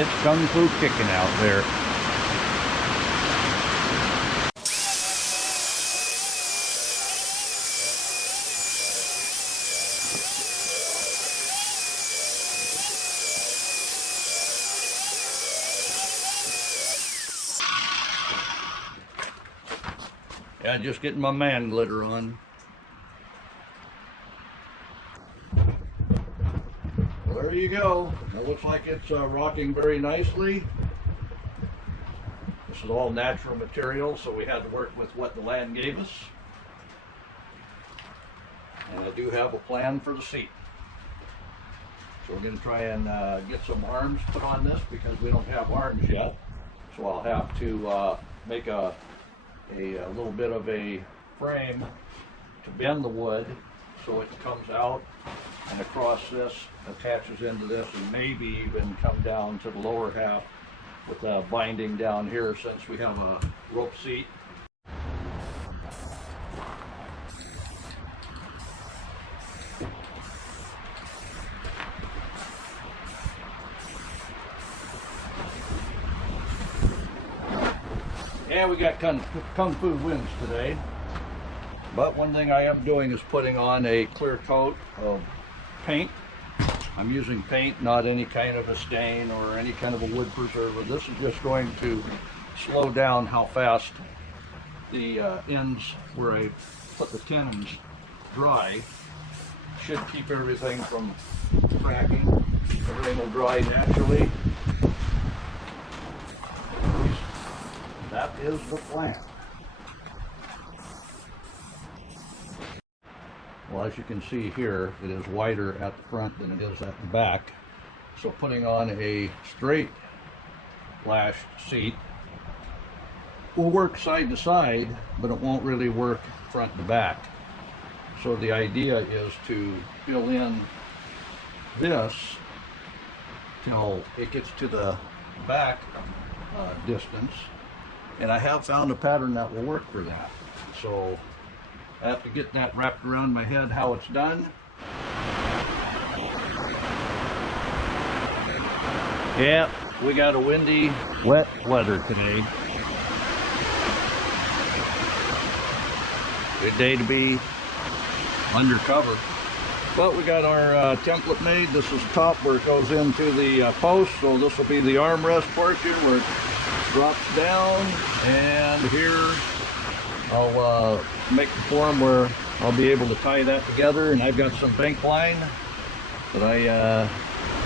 It's kung fu kicking out there. Yeah, just getting my man glitter on. Well, there you go. It looks like it's rocking very nicely. This is all natural material, so we had to work with what the land gave us. And I do have a plan for the seat. So we're going to try and get some arms put on this because we don't have arms yet. So I'll have to make a little bit of a frame to bend the wood so it comes out and across this, attaches into this, and maybe even come down to the lower half with a binding down here since we have a rope seat. Yeah, we got kung fu winds today, but one thing I am doing is putting on a clear coat of paint. I'm using paint, not any kind of a stain or any kind of a wood preserver. This is just going to slow down how fast the ends where I put the tenons dry. Should keep everything from cracking. Everything will dry naturally. That is the plan. Well, as you can see here, it is wider at the front than it is at the back. So putting on a straight lashed seat will work side to side, but it won't really work front to back. So the idea is to fill in this till it gets to the back distance. And I have found a pattern that will work for that. So I have to get that wrapped around my head how it's done. Yeah, we got a windy, wet weather today. Good day to be undercover. But we got our template made. This is the top where it goes into the post. So this will be the armrest portion where it drops down, and here I'll make the form where I'll be able to tie that together. And I've got some bank line that I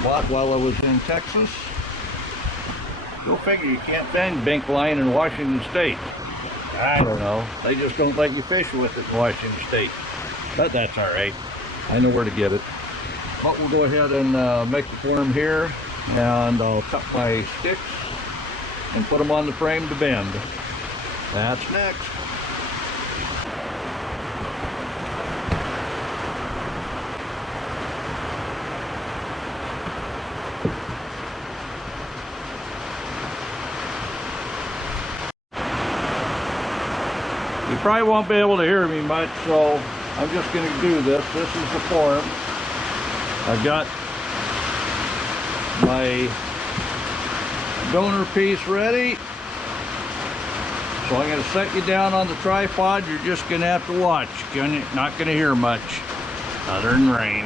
bought while I was in Texas. Go figure, you can't find bank line in Washington State. I don't know, they just don't let you fish with it in Washington State, but that's all right. I know where to get it. But we'll go ahead and make the form here, and I'll cut my sticks and put them on the frame to bend. That's next. You probably won't be able to hear me much, so I'm just going to do this. This is the form. I've got my donor piece ready. So I'm going to set you down on the tripod. You're just going to have to watch. You're not going to hear much other than rain.